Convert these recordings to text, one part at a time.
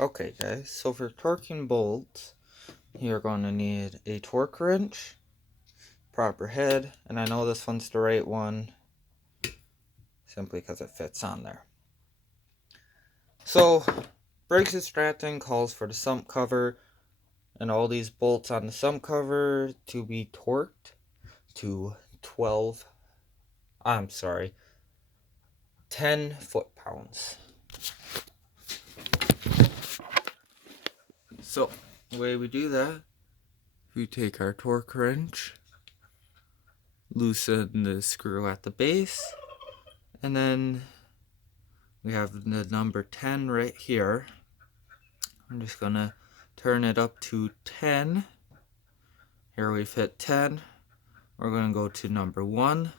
Okay guys, so for torquing bolts, you're going to need a torque wrench, proper head, and I know this one's the right one simply because it fits on there. So Briggs & Stratton calls for the sump cover and all these bolts on the sump cover to be torqued to 10 foot-pounds. So the way we do that, we take our torque wrench, loosen the screw at the base, and then we have the number 10 right here. I'm just gonna turn it up to 10. Here we've hit 10. We're gonna go to number 1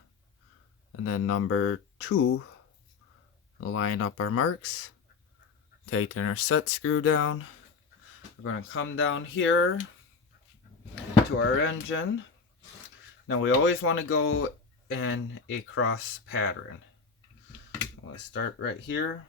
and then number 2. Line up our marks, tighten our set screw down. We're gonna come down here to our engine. Now we always want to go in a cross pattern. I'm gonna start right here.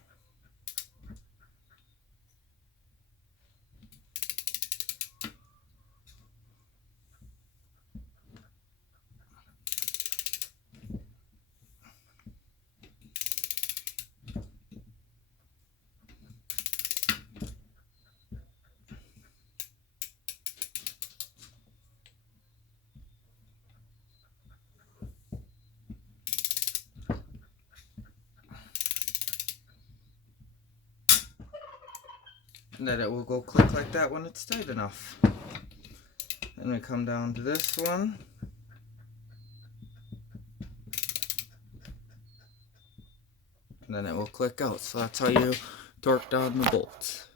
And then it will go click like that when it's tight enough. Then we come down to this one. And then it will click out. So that's how you torque down the bolts.